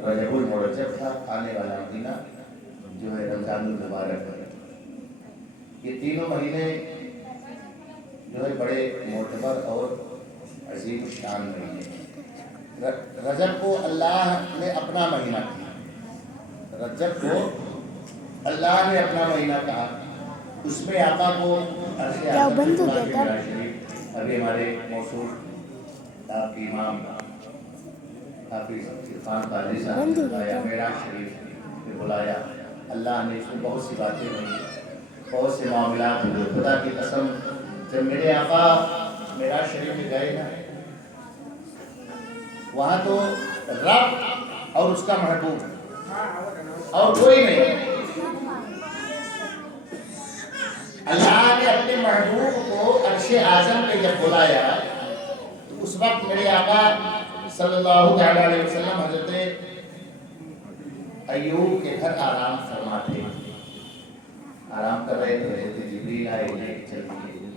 रजब उल मुरज्जब था, आने वाला महीना जो है रमजान उल मुबारक है। ये तीनों महीने जो है बड़े मोतबर और अजीम शान महीने हैं। रजब को अल्लाह ने अपना महीना किया, रजब को अल्लाह ने अपना महीना कहा, उसमें आका को अभी हमारे मौसूफ आपके इमाम हाफिज इरफान कादरी साहब ने बुलाया, मेराज शरीफ ने बुलाया। अल्लाह ने इसमें बहुत सी बातें हुई, बहुत से मामलात हुए। खुदा की कसम, जब मेरे आका मेराज शरीफ में गए ना, वहाँ तो रब और उसका महबूब और कोई नहीं। अल्लाह ने अपने महबूब को अर्शे आज़म पे जब बुलाया तो उस वक्त मेरे आका सल्लल्लाहु अलैहि वसल्लम हज़रत अय्यूब के घर आराम फरमा थे, आराम कर रहे थे। हज़रत जिब्रील आए चल दिए।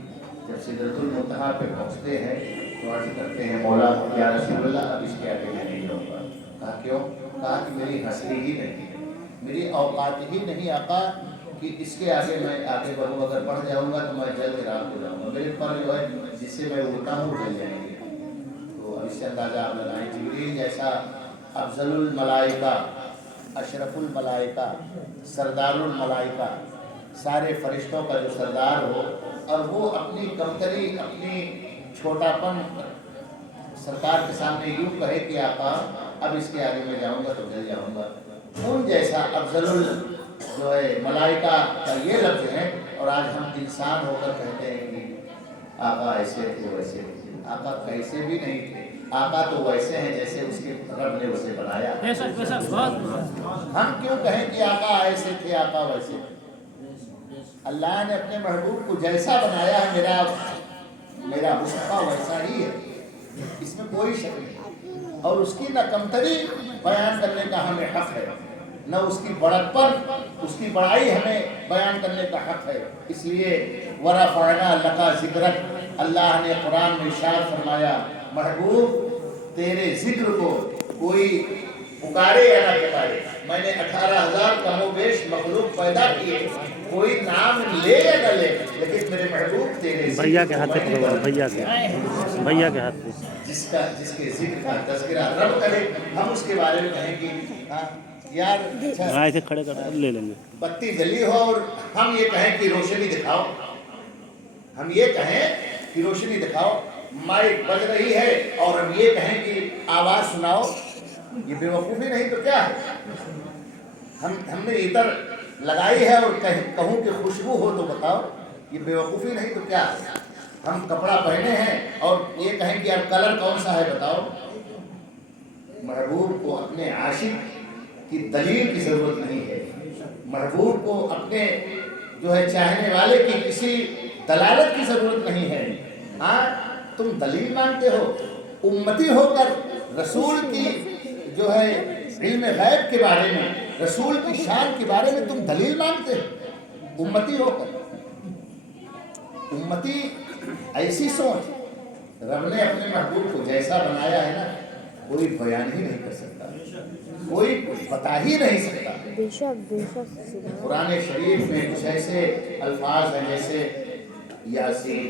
जब सिदरतुल मुंतहा पे पहुँचते हैं तो अर्ज़ करते हैं, मौला या रसूलल्लाह, अब इसके आगे मैं नहीं जाऊँगा। कहा क्यों? कहा कि मेरी हंसली ही नहीं, मेरी औकात ही नहीं आका कि इसके आगे मैं आगे बढ़ूँ। अगर बढ़ जाऊँगा तो मैं जल के राख हो जाऊँगा, मेरे पर जो है जिससे मैं उड़ता हूँ जल जाएंगे। तो अब इससे अंदाज़ा आप लगाएं, जिब्रील जैसा अफजलुल मलाइका, अशरफुल मलाइका, सरदारुल मलाइका, सारे फरिश्तों का जो सरदार हो, और वो अपनी कमतरी, अपनी छोटापन सरकार के सामने यूँ कहे कि आका अब इसके आगे मैं जाऊँगा तो जल जाऊँगा। उन जैसा अफजलुल जो है मलाइका का ये लफ्ज़ है। और आज हम इंसान होकर कहते हैं कि आका ऐसे थे वैसे थे। आका कैसे भी नहीं थे, आका तो वैसे हैं जैसे उसके रब ने उसे बनाया। हम क्यों कहें कि आका ऐसे थे, आका वैसे थे? अल्लाह ने अपने महबूब को जैसा बनाया है, मेरा मुस्तफा वैसा ही है, इसमें कोई शक नहीं। और उसकी न कमतरी बयान करने का हमें हक है, न उसकी बड़प्पन, उसकी बड़ाई हमें बयान करने का हक है। इसलिए वरफ़अना लका ज़िक्रक, अल्लाह ने कुरान में इरशाद फरमाया, महबूब तेरे जिक्र को कोई पुकारे या ना पुकारे, मैंने 18,000 कमोबेश मखलूक पैदा किए, कोई नाम ले या न ले, लेकिन मेरे महबूब तेरे भैया के हाथ से पकड़ो, भैया के हाथ से, जिसके जिक्र का तज़किरा रब करे, हम उसके बारे में कहें कि हाँ यार ऐसे खड़े कर ले लेंगे। बत्ती जली हो और हम ये कहें कि रोशनी दिखाओ, हम ये कहें कि रोशनी दिखाओ, माइक बज रही है और हम ये कहें कि आवाज़ सुनाओ, ये बेवकूफ़ी नहीं तो क्या है? हमने इतर लगाई है और कहूँ कि खुशबू हो तो बताओ, ये बेवकूफ़ी नहीं तो क्या है? हम कपड़ा पहने हैं और ये कहें कि यार कलर कौन सा है बताओ। महबूब को अपने आशिक की दलील की ज़रूरत नहीं है, महबूब को अपने जो है चाहने वाले की किसी दलालत की ज़रूरत नहीं है। हाँ, तुम दलील मांगते हो, उम्मती होकर रसूल की जो है इल्म गैब के बारे में, रसूल की शान के बारे में तुम दलील मांगते हो, उम्मती होकर। उम्मती ऐसी सोच, रब ने अपने महबूब को जैसा बनाया है ना, कोई बयान ही नहीं कर सकता, कोई बता ही नहीं सकता। कुरान शरीफ में कुछ ऐसे अल्फाज हैं जैसे यासीन,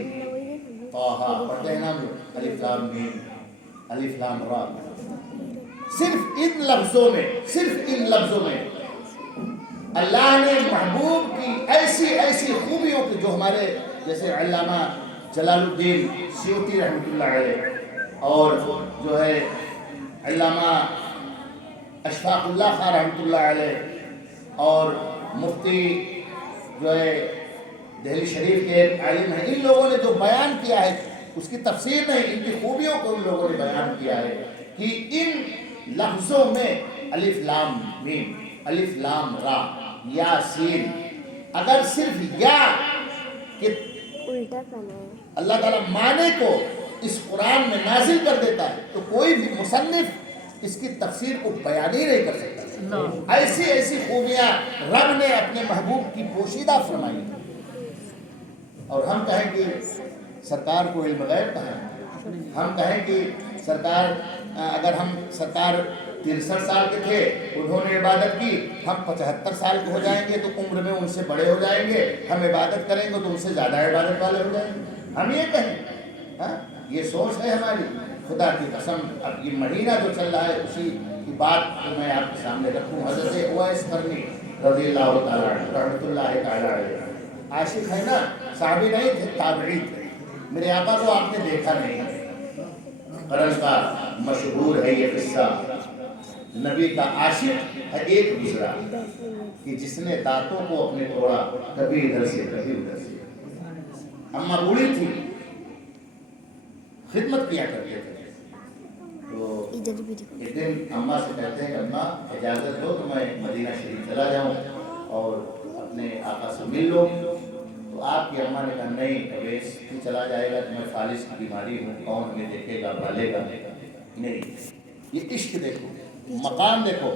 ताहा, पढ़ते हैं ना अलिफ लाम मीम, अलिफ लाम रा। सिर्फ इन लफ्ज़ों में अल्लाह ने महबूब की ऐसी खूबियों की, जो हमारे जैसे अल्लामा जलालुद्दीन सियूती रहमतुल्लाह अलैह और जो है अल्लामा अशफाकुल्लाह खान रहमतुल्लाह अलैह और मुफ्ती जो है दिल्ली शरीफ के आलिम हैं, इन लोगों ने जो बयान किया है उसकी तफसीर नहीं, इनकी खूबियों को उन लोगों ने बयान किया है कि इन लफ्ज़ों में अलिफ लाम मीम, अलिफ लाम रा, यासीन, अगर सिर्फ या कि अल्लाह ताला माने को इस कुरान में नाजिल कर देता है तो कोई भी मुसन्निफ इसकी तफसीर को बयान ही नहीं कर सकता। ऐसी खूबियाँ रब ने अपने महबूब की पोशीदा फरमाई। और हम कहें कि सरकार को इल्म गैब कहें, हम कहें कि सरकार, अगर हम सरकार 63 سال کے تھے، انہوں نے عبادت کی، ہم 75 سال کے ہو جائیں گے تو عمر میں ان سے بڑے ہو جائیں گے، ہم عبادت کریں گے تو ان سے زیادہ عبادت والے ہو جائیں گے، ہم یہ کہیں؟ ہاں یہ سوچ ہے ہماری؟ خدا کی قسم اب یہ مہینہ جو چل رہا ہے اسی کی بات کو میں آپ کے سامنے رکھوں۔ حضرت اویس قرنی رضی اللہ تعالیٰ عنہ رحمۃ اللہ تعالیٰ علیہ، عاشق ہے نا، صحابی نہیں تھے، تابعی تھے، میرے آقا کو آپ نے دیکھا نہیں۔ قرن کا مشہور ہے یہ قصہ، نبی کا عاشق ہے ایک گزرا کہ جس نے دانتوں کو اپنے توڑا، کبھی ادھر سے کبھی ادھر سے۔ اماں بوڑھی تھی، خدمت کیا کرتے تھے، تو ایک دن اماں سے کہتے ہیں اماں اجازت دو تو میں مدینہ شریف چلا جاؤں اور اپنے آقا سے مل لو۔ تو آپ کی اماں نے کہا نہیں اویس تو چلا جائے گا، تمہیں فالج کی بیماری ہوں، کون ہمیں دیکھے گا پالے گا؟ نہیں، یہ عشق دیکھو، مقام دیکھو،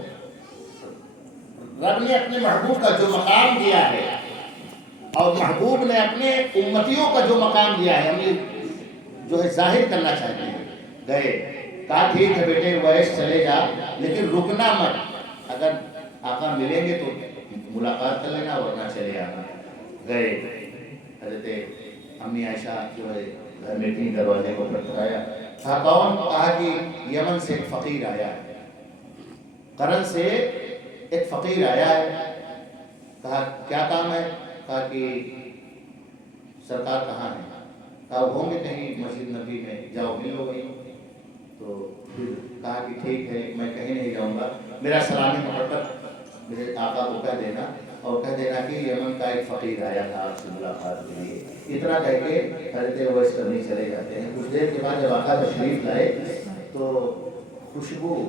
رب نے اپنے محبوب کا جو مقام دیا ہے اور محبوب نے اپنے امتیوں کا جو مقام دیا ہے، ہمیں جو ہے ظاہر کرنا چاہتے ہیں۔ گئے، کہا ٹھیک ہے بیٹے اویس چلے جا لیکن رکنا مت، اگر آقا ملیں گے تو ملاقات کر لینا ورنہ چلے آنا۔ گئے، حضرت امی عائشہ جو ہے گھر میں تین، دروازے کو کھٹکھٹایا، کہا کون؟ کہا کہ یمن سے ایک فقیر آیا ہے، قرن سے ایک فقیر آیا ہے۔ کہا کیا کام ہے؟ کہا کہ سرکار کہاں ہے؟ کہا وہ ہوں گے کہیں مسجد نبی میں، جاؤ ملو گے۔ تو پھر کہا کہ ٹھیک ہے میں کہیں نہیں جاؤں گا، میرا سلامی محبت میرے آقا کو کہہ دینا اور کہہ دینا کہ یمن کا ایک فقیر آیا تھا آپ سے ملاقات کے لیے۔ اتنا کہہ کے حضرت اویس کرنی چلے جاتے ہیں۔ کچھ دیر کے بعد جب آقا تشریف لائے تو خوشبو،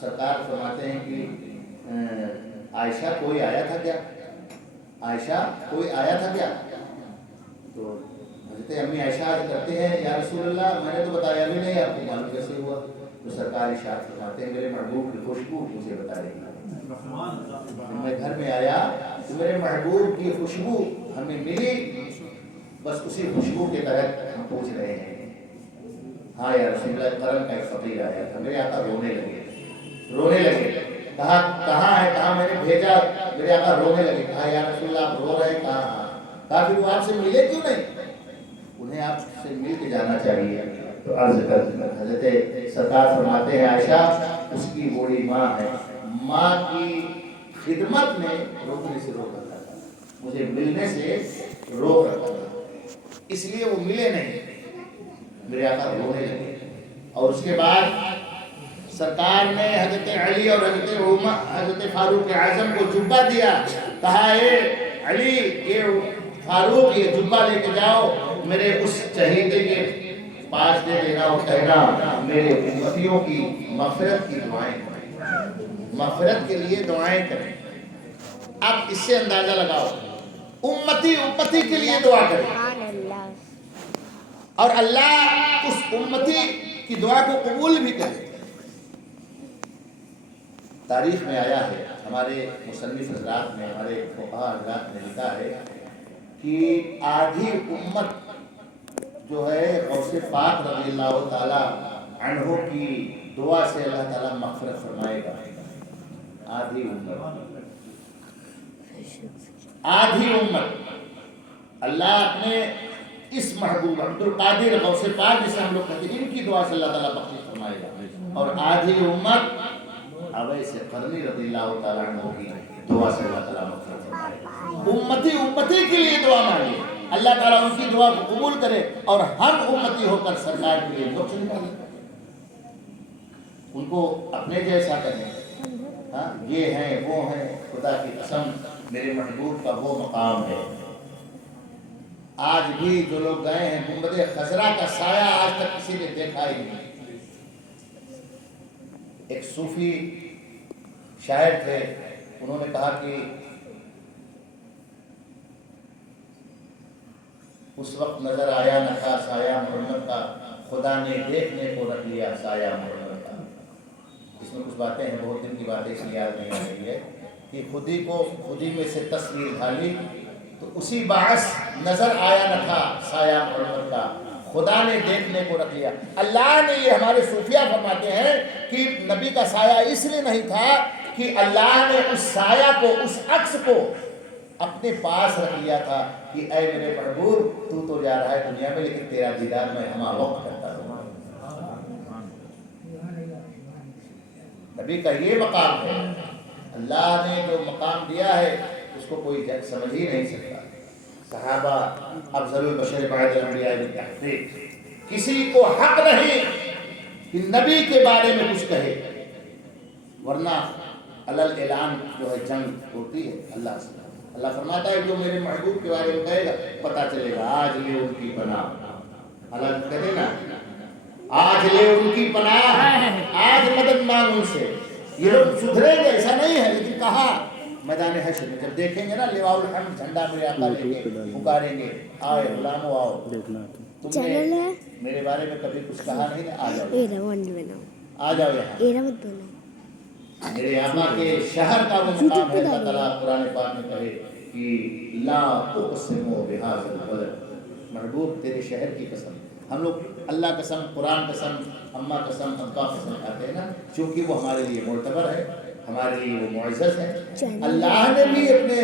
سرکار فرماتے ہیں کہ عائشہ کوئی آیا تھا کیا؟ عائشہ کوئی آیا تھا کیا؟ تو حضرت امی عائشہ عرض کرتے ہیں یا رسول اللہ میں نے تو بتایا بھی نہیں، آپ کو معلوم کیسے ہوا؟ تو سرکار ارشاد فرماتے ہیں میرے محبوب کی خوشبو مجھے بتا رہی ہے۔ میں گھر میں آیا تو میرے محبوب کی خوشبو ہمیں ملی، بس اسی خوشبو کے تحت ہم پوچھ رہے ہیں۔ ہاں یا رسول اللہ قرن کا ایک فقیر آیا تھا۔ میرے آقا رونے لگے، کہا کہاں ہے؟ کہا میں نے بھیجا۔ میرے آقا رونے لگے، کہا یا رسول اللہ آپ رو رہے ہیں؟ کہا کہا پھر وہ آپ سے ملے کیوں نہیں؟ انہیں آپ سے مل کے جانا چاہیے۔ تو عرض کر حضرت سرکار فرماتے ہیں عائشہ اس کی بوڑھی ماں ہے، ماں کی خدمت میں روکنے سے روک رکھا تھا، مجھے ملنے سے روک رکھا تھا، اس لیے وہ ملے نہیں۔ میرے آقا رونے لگے اور اس کے بعد سرکار نے حضرت علی اور حضرت فاروق اعظم کو جبہ دیا، کہا اے علی یہ فاروق یہ جبہ لے کے جاؤ، میرے اس چہیتے کے پاس دے دینا اور کہنا میرے امتیوں کی مغفرت کی دعائیں کریں، مغفرت کے لیے دعائیں کریں۔ اب اس سے اندازہ لگاؤ، امتی کے لیے دعا کریں اور اللہ اس امتی کی دعا کو قبول بھی کرے۔ تاریخ میں آیا ہے، ہمارے مصنف حضرات نے، ہمارے فقہاء حضرات نے لکھا ہے کہ آدھی امت جو ہے غوث پاک رضی اللہ تعالی عنہ کی دعا سے اللہ تعالیٰ مغفرت فرمائے گا۔ آدھی امت اللہ اپنے اس محبوب عبد القادر غوث پاک جسے ہم لوگ کہتے ہیں ان کی دعا سے اللہ تعالیٰ بخشش فرمائے گا، اور آدھی امت اویس قرنی رضی اللہ تعالیٰ عنہ کی دعا سے اللہ تعالیٰ مغفرت فرمائے گا۔ امتی کے لیے دعا مانگے، اللہ تعالیٰ ان کی دعا کو قبول کرے اور ہم امتی ہو کر سرکار کے لیے نقش نکالیں، ان کو اپنے جیسا کریں۔ ہاں یہ ہیں وہ ہیں، خدا کی قسم میرے محبوب کا وہ مقام ہے۔ آج بھی جو لوگ گئے ہیں گنبد خضرا کا سایہ آج تک کسی نے دیکھا ہی نہیں۔ ایک صوفی شاعر تھے، انہوں نے کہا کہ اس وقت نظر آیا نہ تھا سایہ محمد کا، خدا نے دیکھنے کو رکھ لیا سایہ محمد کا۔ اس میں کچھ باتیں ہیں، بہت دن کی باتیں اس لیے یاد نہیں آ رہی ہے کہ خودی میں سے تصویر ڈھالی تو اسی باعث نظر آیا نہ تھا سایہ محمد کا، خدا نے دیکھنے کو رکھ لیا. اللہ نے یہ ہمارے صوفیہ فرماتے ہیں کہ نبی کا سایہ اس لیے نہیں تھا کہ اللہ نے اس سایہ کو اس عکس کو اپنے پاس رکھ لیا تھا کہ اے میرے محبوب تو جا رہا ہے دنیا میں لیکن تیرا دیدار میں ہمہ وقت کرتا ہوں. نبی کا یہ مقام ہے. اللہ نے جو مقام دیا ہے اس کو کوئی سمجھ ہی نہیں سکتا. صحابہ افضل البشر بعد الانبیاء بالتحقیق کسی کو حق نہیں کہ نبی کے بارے میں کچھ کہے ورنہ علل اعلان جو ہے جنگ ہوتی ہے اللہ سے. اللہ فرماتا ہے جو میرے محبوب کے بارے میں کہے گا پتہ چلے گا آج لے ان کی پناہ. اللہ کہتے نا آج لے ان کی پناہ آج مدد مانگ ان سے. یہ لوگ سدھریں گے ایسا نہیں ہے لیکن کہا میدان حشر میں جب دیکھیں گے نا لواء الحمد جھنڈا میرے آقا لے کے پکاریں گے آئے غلامو آؤ تم نے میرے بارے میں کبھی کچھ کہا نہیں نا آ جاؤ یہاں. میرے آقا کے شہر کا وہ مقام ہے. اللہ تعالیٰ قرآن پاک میں کہے کہ لا اقسم بہذا البلد محبوب تیرے شہر کی قسم. ہم لوگ اللہ قسم قرآن قسم اماں قسم ابا قسم کہتے ہیں نا چونکہ وہ ہمارے لیے معتبر ہے ہمارے لیے وہ معزز ہے. اللہ نے بھی اپنے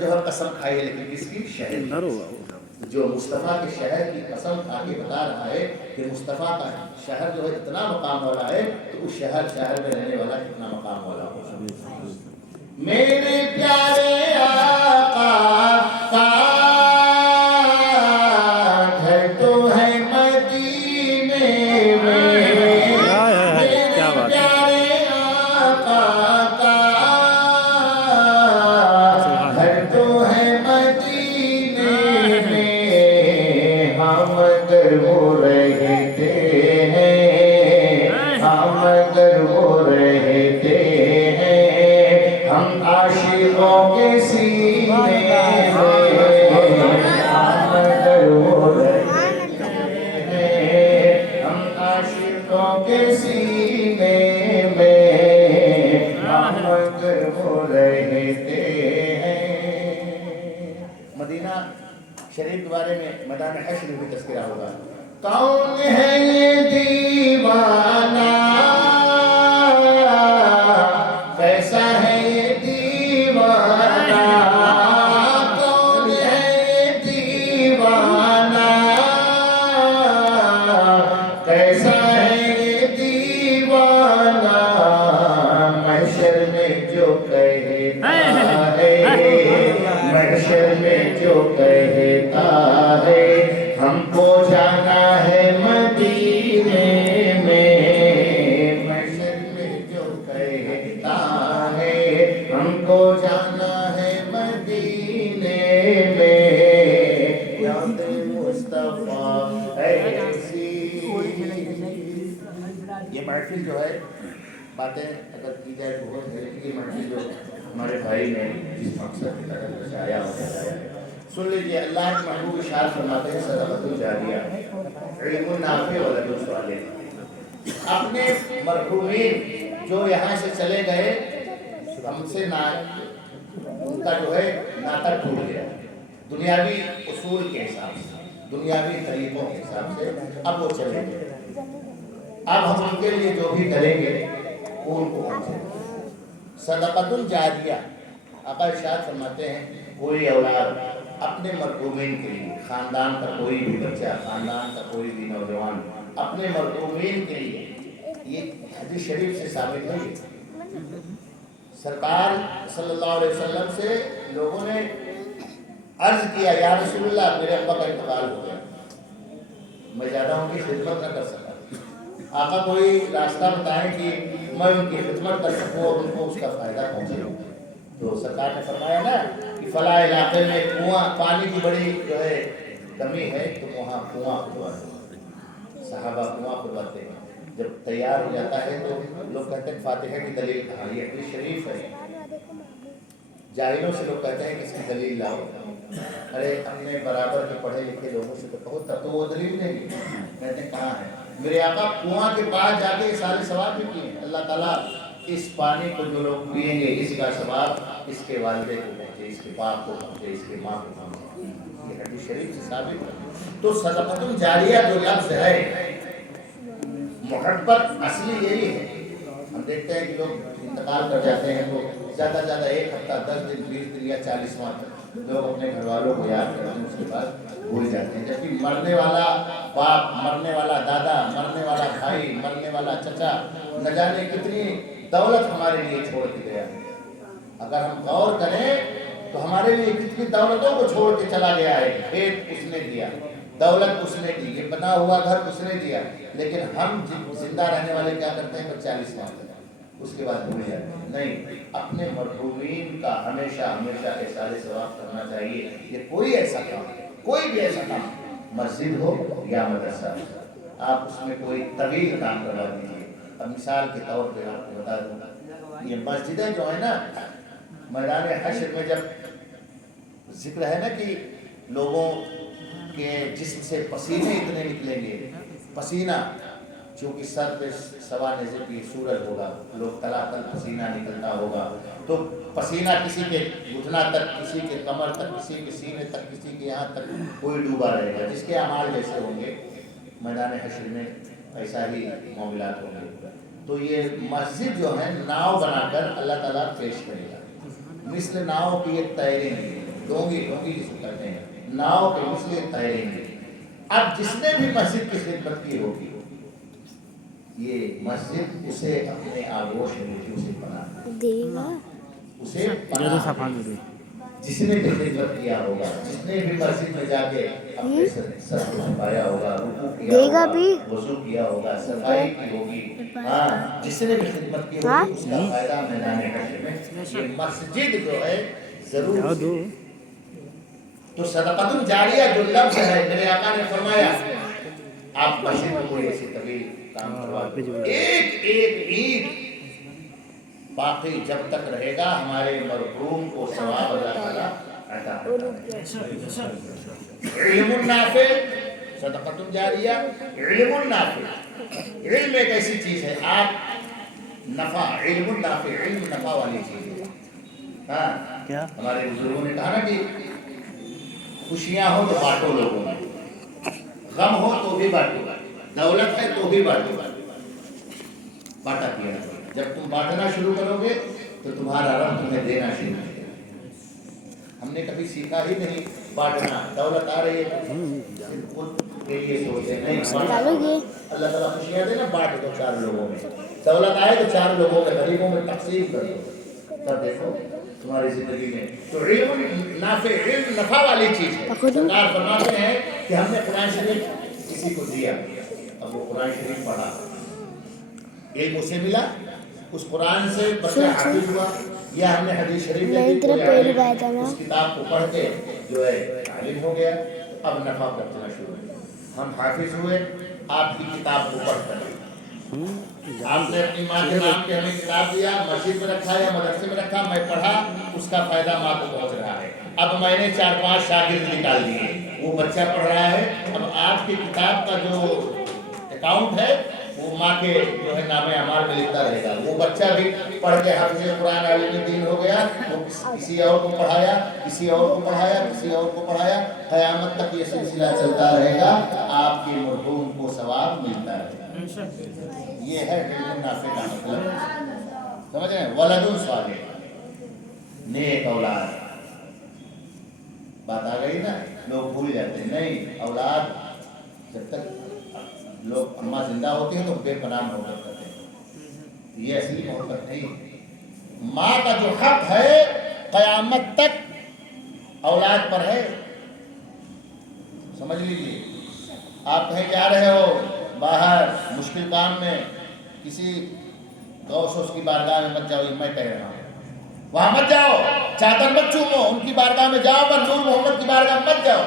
جو ہے قسم کھائی ہے لیکن کس کی شہر جو مصطفیٰ کے شہر کی قسم کھا کے بتا رہا ہے کہ مصطفیٰ کا شہر جو ہے اتنا مقام والا ہے تو اس شہر میں رہنے والا کتنا مقام والا ہو. میرے پیارے آقا کا گھر تو ہے مدینے میں. میرے پیارے آقا کا گھر تو ہے مدینے میں. ہم اگر وہ رہتے ہیں ہم اگر وہ رہتے ہیں ہم عاشقوں کے سینے میں. ہم اگر وہ رہتے ہیں ہم عاشقوں کے سینے میں. ہم اگر وہ رہتے ہیں. مدینہ شریف کے بارے میں میدان حشر میں بھی تذکرہ ہوگا. کون ہے یہ دیوانہ کیسا ہے یہ دیوانہ کون ہے یہ دیوانہ کیسا ہے یہ دیوانہ. محشر میں جو کہتا ہے محشر میں جو کہتا ہے ہم کو جانا ہے مدینے میں. محشر میں جو کہتا ہے ہم کو جانا ہے مدینے میں. یاد مصطفیٰ ایسی. یہ محفل جو ہے باتیں اگر کی جائے بہت ہے لیکن یہ محفل جو ہمارے بھائی نے جس مقصد کی طرف سے آیا ہے سن لیجیے. اللہ کے محبوب ارشاد فرماتے ہیں صدقۃ الجاریہ علم نافع ولد صالح. اپنے مرحومین جو یہاں سے چلے گئے ہم سے ان کا جو ہے ناطہ ٹوٹ گیا دنیاوی اصول کے حساب سے دنیاوی طریقوں کے حساب سے. اب وہ چلے گئے. اب ہم ان کے لیے جو بھی کریں گے ان کو صدقۃ الجاریہ. آقا ارشاد فرماتے ہیں کوئی اولاد اپنے مرحومین کے لیے خاندان کا کوئی بھی بچہ خاندان کا کوئی بھی نوجوان اپنے مرحومین کے لیے یہ حدیث شریف سے ثابت ہے. سرکار صلی اللہ علیہ وسلم سے لوگوں نے عرض کیا یا رسول اللہ میرے ابا کا انتقال ہو گیا میں زیادہ ان کی خدمت نہ کر سکا. آقا کوئی راستہ بتائیں کہ میں ان کی خدمت کر سکوں اور ان کو اس کا فائدہ پہنچے. تو سرکار نے فرمایا نا کہ فلاں علاقے میں کنواں پانی کی بڑی جو ہے کمی ہے تو وہاں کنواں کھدواتے. صحابہ کنواں کھدواتے ہیں. جب تیار ہو جاتا ہے تو لوگ کہتے ہیں فاتحہ کی دلیل کہاں. یہ حدیث شریف ہے. جاہلوں سے لوگ کہتے ہیں کہ اس کی دلیل لاؤ. ارے اپنے برابر کے پڑھے لکھے لوگوں سے تو کہو تب تو وہ دلیل نہیں. کہتے ہیں کہاں ہے. میرے آقا کنواں کے پاس جا کے سارے ثواب بھی کیے. اللہ تعالیٰ اس پانی کو جو لوگ پئیں گے اس کا ثواب اس کے والدے کو پہنچے اس کے باپ کو پہنچے اس کے ماں کو پہنچے. ये हदीस शरीफ से साबित है। तो सदक़तुन जारिया जो लफ्ज़ है मोहब्बत असली यही है। हम देखते हैं कि लोग इंतकाल कर जाते हैं तो ज़्यादा ज़्यादा 1 हफ्ता 10 दिन 20 दिन या 40वां तक लोग अपने घर वालों को याद करते हैं, उसके बाद भूल जाते हैं। जबकि मरने वाला बाप, मरने वाला दादा, मरने वाला भाई, मरने वाला चचा, न जाने कितनी दौलत हमारे लिए छोड़ के गया। अगर हम गौर करें तो हमारे लिए कितनी दौलतों को छोड़ के चला गया है। खेत उसने दिया, दौलत उसने दी, ये बना हुआ घर उसने दिया, लेकिन हम जिंदा रहने वाले क्या करते हैं? 40 साल तक, उसके बाद भूल जाते हैं। नहीं, अपने मरहूमीन का हमेशा हमेशा एहसास सवाब करना चाहिए। ये कोई ऐसा काम, कोई भी ऐसा काम, मस्जिद हो या मदरसा, आप उसमें कोई तवील काम करवा दीजिए। अब मिसाल के तौर पे आपको बता दूँ, ये मस्जिदें जो है ना, मैदान हश्र में जब जिक्र है ना कि लोगों के जिस्म से पसीने इतने निकलेंगे, पसीना चूँकि सर पे सवा नेज़े की सूरज होगा, लोग तलातल पसीना निकलता होगा, तो पसीना किसी के घुटना तक, किसी के कमर तक, किसी के सीने तक, किसी के यहाँ तक कोई डूबा रहेगा। जिसके अमाल जैसे होंगे मैदान हश्र में ऐसा ही मामलात होंगे। तो ये मस्जिद जो है नाव बनाकर अल्लाह ताला पेश करेगा। मिस्ल नाव की एक तैरेंगे, डोंगी जिसको कहते हैं, नाव के मिस्ल तैरेंगे। अब जिसने भी मस्जिद की खिदमत की होगी, ये मस्जिद उसे अपने आगोश में उसे बना देगा, उसे जिसने भी खिदमत किया होगा, जिसने भी मस्जिद में जाके अपने सर को झुकाया होगा, रुकू किया होगा, वज़ू किया होगा, सफाई की होगी, हाँ, जिसने भी खिदमत की होगी उसका फायदा मैदान हश्र में ये मस्जिद जो है जरूर। तो सदक़तुन जारिया जो लफ्ज़ है, मेरे आका ने फरमाया आप मस्जिद में कोई ऐसी तवील काम करवा, एक एक ईद बाकी जब तक रहेगा हमारे मरहूम को सवाब अल्लाह ताला अता करेगा। इल्मुन नाफे, सदक़तुन जारिया, इल्मुन नाफे। इल्म एक ऐसी चीज है, आप नफा, इल्मुन नाफे, इल्म नफा वाली चीज है। हाँ, क्या हमारे बुजुर्गों ने कहा ना कि खुशियां हो तो बांटो लोगों में, गम हो तो भी बांटो, दौलत है तो भी बांटो, बांटा किया। जब तुम बांटना शुरू करोगे तो तुम्हारा रब तुम्हें देना शुरू करेगा। हमने कभी सीखा ही नहीं बांटना, दौलत आ रही है के लिए सोचते नहीं, अल्लाह ताला खुशियां देना, बांट दो 4 लोगों में, दौलत आए तो 4 लोगों में, गरीबों में तकसीम कर दो, तब देखो तुम्हारी जिंदगी में। तो इल्म नाफे, इल्म नफा वाली चीज है। सरकार फरमाते हैं कि हमने कुरान शरीफ किसी को दिया, अब वो कुरान शरीफ पढ़ा, इल्म उसे मिला, उस कुरान से बच्चा हाफिज हुआ, या हमने हदीस शरीफ उस किताब को पढ़ के जो है आलिम हो गया, अब नफा पहुंचना शुरू हुआ। हम हाफिज हुए आपकी किताब को पढ़कर, आपने अपनी माँ के नाम पे हमें किताब दिया, मस्जिद में रखा या मदरसे में रखा, मैं पढ़ा, उसका फायदा माँ को पहुंच रहा है। अब मैंने 4-5 शागिर्द निकाल दिए, वो बच्चा पढ़ रहा है, अब आपकी किताब का जो अकाउंट है वो माँ के जो है नामे अमाल में लिखता रहेगा। वो बच्चा भी पढ़ के हाफिज़ कुरान आलिम दीन हो गया, वो किसी और को पढ़ाया, किसी और को पढ़ाया, किसी और को पढ़ाया, क़यामत तक ये सिलसिला चलता रहेगा, आपके मरहूम को सवाब मिलता रहेगा। ये है इल्म नाफ़े का मतलब, समझ रहे हैं? वलदुन सालिह, नेक औलाद, बात आ गई ना। लोग भूल जाते हैं, नहीं, औलाद जब तक लोग अम्मा जिंदा होती है तो बेपनाह मोहब्बत करते हैं, ये असली मोहब्बत नहीं। माँ का जो हक है क़यामत तक औलाद पर है, समझ लीजिए। आप कहीं जा रहे हो बाहर मुश्किल काम में, किसी गौस की बारगाह में मत जाओ, ये मैं कह रहा हूँ, वहां मत जाओ, चादर मत चूमो, उनकी बारगाह में जाओ, पर नूर मोहम्मद की बारगाह मत जाओ,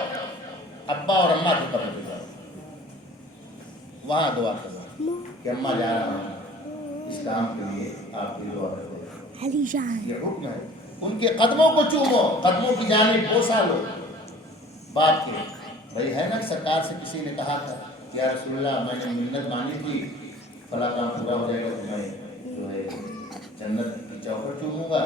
अब्बा और अम्मा की कब्र पे जाओ, वहाँ दुआ करो कि अम्मा जा रहा हूँ इस काम के लिए, आपकी दुआ करो, ये हुक्म है। उनके कदमों को चूमो, कदमों की जानिब बोसा लो। बात की भाई है ना, सरकार से किसी ने कहा था या रसूलुल्लाह मैंने मिन्नत मानी थी, फला काम पूरा हो जाएगा तो मैं जो है जन्नत की चौखट चूमूंगा,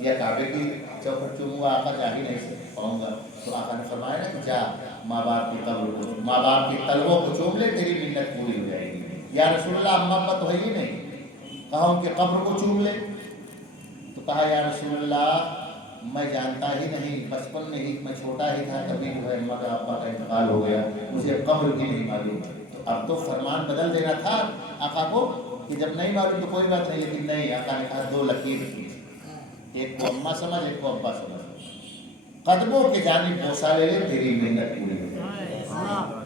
या काबे की चौखट चूमूंगा, आका जा ही नहीं पाऊंगा। तो आका ने फरमाया ना कि जा माँ बाप की कब्र को, माँ बाप की तलवों को चूम ले, तेरी मिन्नत पूरी हो जाएगी। या रसूलुल्लाह अम्मा अब्बा तो है ही नहीं, कहा उनके कब्र को चूम ले। तो कहा या रसूलुल्लाह मैं जानता ही नहीं, बचपन में ही मैं छोटा ही था तभी जो है अम्मा का अब्बा का इंतकाल हो गया, मुझे कब्र भी नहीं मालूम। तो अब तो फरमान बदल देना था आका को कि जब नहीं मालूम तो कोई बात नहीं, लेकिन नहीं, आका ने कहा 2 लकीर खींच, एक को अम्मा समझ, एक को अब्बा समझ, कदमों के जानिब बोसा ले ले, तेरी मिन्नत पूरी हो जाएगी।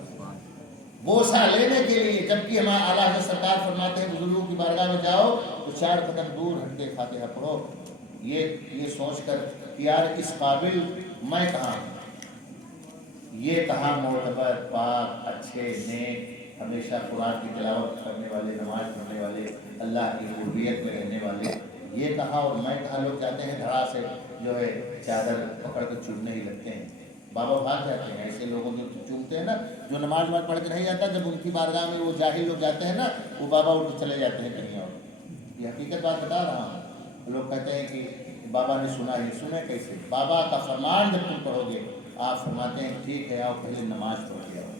बोसा लेने के लिए, जबकि हमारे आला हज़रत सरकार फरमाते हैं बुजुर्गों की बारगाह में जाओ तो 4 कदम दूर हट के फातिहा पढ़ो, ये सोच कर कि यार इस काबिल मैं कहाँ, ये कहाँ मोतबर पाक अच्छे नेक हमेशा कुरान की तिलावत करने वाले, नमाज पढ़ने वाले, अल्लाह की उर्बियत में रहने वाले, ये कहाँ और मैं कहाँ। लोग जाते हैं धड़ा से जो है चादर पकड़ कर चूमने ही लगते हैं, बाबा भाग जाते हैं। ऐसे लोगों जो चूमते हैं ना, जो नमाज पढ़ के नहीं जाता, जब उनकी बारगाह में वो जाहिल लोग जाते हैं ना, वो बाबा उठ चले जाते हैं कहीं और। ये हकीकत बात बता रहा हूँ। लोग कहते हैं कि बाबा ने सुना ही, सुने कैसे? बाबा का फरमान जब तुम पढ़ोगे, आप फरमाते हैं ठीक है आओ पहले नमाज पढ़ के आओ।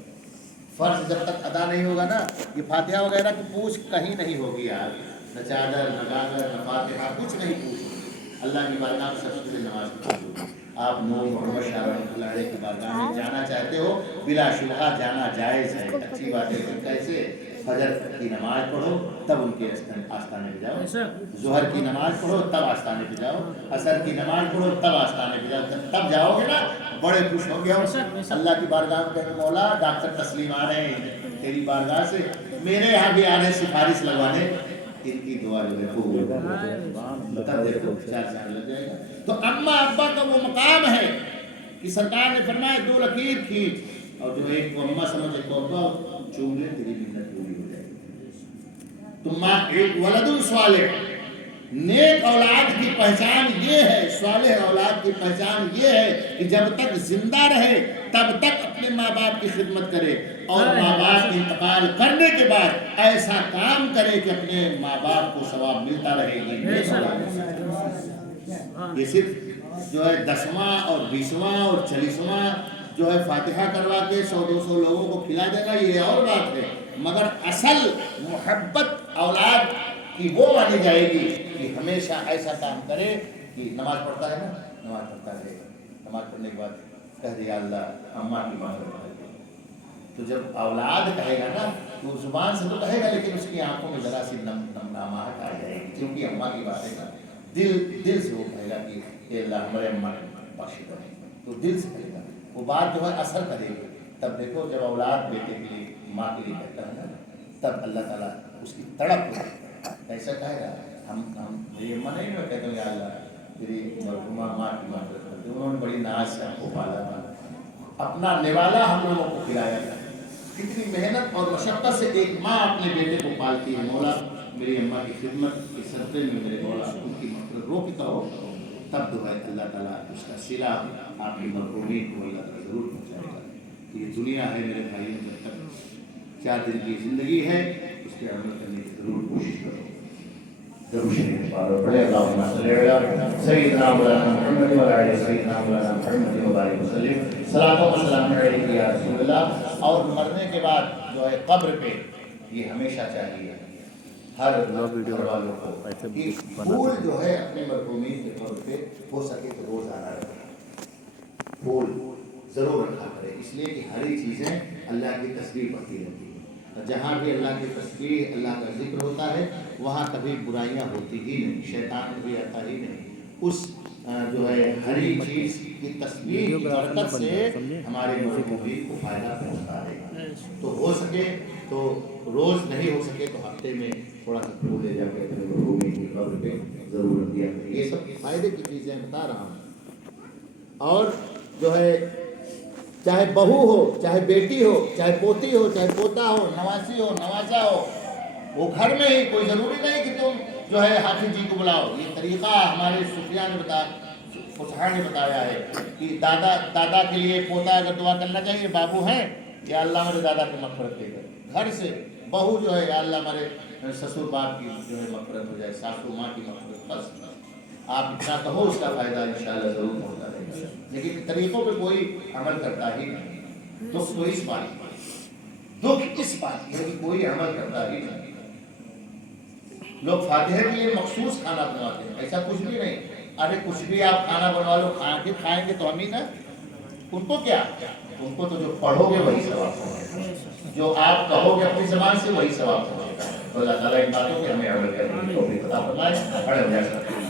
फ़र्ज जब तक अदा नहीं होगा ना, ये फातिहा वगैरह की पूछ कहीं नहीं होगी यार, न चादर न गागर न फातिहा, कुछ नहीं पूछ होगी। अल्लाह की बारगाह में सबसे पहले नमाज पढ़ो। आप नूर मोहम्मद शाह रहमतुल्लाह अलैह की बारगाह में जाना चाहते हो, बिलाशुबहा जाना जायज़ है, अच्छी बात है। कैसे? फजर की नमाज पढ़ो तब उनके आस्थाने पे जाओ, ज़ोहर की नमाज पढ़ो तब आस्थाने पे जाओ, असर की नमाज पढ़ो तब आस्थाने पे जाओ। तब जाओगे ना बड़े खुश हो गया अल्लाह की बारगाह में, कहेंगे मौला डॉक्टर तस्लीम आ रहे हैं तेरी बारगाह से, मेरे यहाँ भी आ रहे हैं सिफारिश लगवाने, इनकी दुआ जो है वो तब देखो 4 साल लग जाएगा। तो अम्मा अब्बा का वो मकाम है कि सरकार ने फरमाया 2 लकीर खींच, और जो एक को अम्मा समझ, एक को अब्बा चूम ले, तेरी मिन्नत पूरी हो जाएगी। तो माँ एक वलदुन स्वालिह, नेक औलाद की पहचान ये है, स्वालिह औलाद की पहचान ये है कि जब तक जिंदा रहे तब तक अपने माँ बाप की खिदमत करे, और माँ बाप के इंतकाल करने के बाद ऐसा काम करे कि अपने माँ बाप को सवाब मिलता रहेगी। ये सिर्फ जो है 10वां और 20वां और 40वां जो है फातिहा करवा के 100-200 लोगों को खिला देना, ये और बात है, मगर असल मोहब्बत औलाद की वो मानी जाएगी कि हमेशा ऐसा काम करे कि नमाज पढ़ता है ना, नमाज पढ़ता रहेगा, नमाज पढ़ने के बाद कह दिया अल्लाह अम्मा की माफ़ कर दे। तो जब औलाद कहेगा ना, तो जुबान से तो कहेगा, लेकिन उसकी आंखों में ज़रा सी नमनाहट आ जाएगी, क्योंकि अम्मा की बात है ना, दिल से वो कहेगा कि अल्लाह हमारे अम्मा ने बख्श करे, तो दिल से कहेगा, वो बात जो है असर करेगी। तब देखो जब औलाद बेटे के लिए, माँ के लिए कहता है ना, तब अल्लाह ताला उसकी तड़प होगी, कैसा कहेगा, हम मेरी अम्मा नहीं, मैं कहता हूँ या अल्लाह तेरी मरहुमा माँ की मदद कर दे, उन्होंने बड़ी नाज से हमको पाला था, अपना निवाला हम लोगों को खिलाया था, कितनी मेहनत और मशक्क़त से एक माँ अपने बेटे को पालती है। मौला मेरी अम्मा की खिदमत के सदक़े में मेरे मौला उनकी मग़फ़िरत रोक करो, तब जो है अल्लाह ताला उसका सिला आपकी मरहूमी को अल्लाह ताला ज़रूर पहुँचाएगा। ये दुनिया है मेरे भाइयों, जब तक 4 दिन की ज़िंदगी है उस पर अमल करने की ज़रूर कोशिश करो। और मरने के बाद जो है कब्र पे ये हमेशा चाहिए हर घर वालों को कि फूल जो है अपने मरहूमी के तौर पे हो सके तो रोज आना रहे, फूल जरूर रखा करे, इसलिए कि हरी चीज़ें अल्लाह की तस्बीह बढ़ती रहती है। जहाँ भी अल्लाह की तस्बीह, अल्लाह का जिक्र होता है, वहाँ कभी बुराइयाँ होती ही नहीं, शैतान कभी आता ही नहीं। उस जो है हरी चीज़ की तस्बीह की बरकत से हमारे मरहूमी को फ़ायदा पहुँचता है। तो हो सके तो रोज़ नहीं हो सके तो हफ्ते में थोड़ा सा फूल ले जाकर अपने मरहूमी की कब्र पे ज़रूर दिया करें। ये सब फ़ायदे की चीज़ें बता रहा हूँ। और जो है चाहे बहू हो, चाहे बेटी हो, चाहे पोती हो, चाहे पोता हो, नवासी हो, नवाजा हो, वो घर में ही, कोई ज़रूरी नहीं कि तुम जो है हाफिज जी को बुलाओ। ये तरीक़ा हमारे सूफिया ने फुसहा ने बताया है कि दादा के लिए पोता अगर दुआ करना चाहिए, बाबू हैं या अल्लाह हमारे दादा की मग़फ़िरत देकर, घर से बहू जो है या अल्लाह हमारे ससुर बाप की जो है मग़फ़िरत हो जाए, सासू माँ की मग़फ़िरत, बस आप इतना कहो उसका फायदा इंशाल्लाह जरूर होता रहेगा। लेकिन इन तरीकों पे कोई अमल करता ही नहीं। दुख तो इस बात की, दुख इस बात की है कि कोई अमल करता ही नहीं। लोग फातिहा के लिए मखसूस खाना बनवाते हैं, ऐसा कुछ भी नहीं। अरे कुछ भी आप खाना बनवा लो, खाएंगे तो हम ही ना, उनको क्या, उनको तो जो पढ़ोगे वही सवाब होगा, जो आप कहोगे अपनी जबान से वही सवाब होगा। तो अल्लाह ताला इन बातों पे हमें अमल करने की तौफीक अता फरमाए।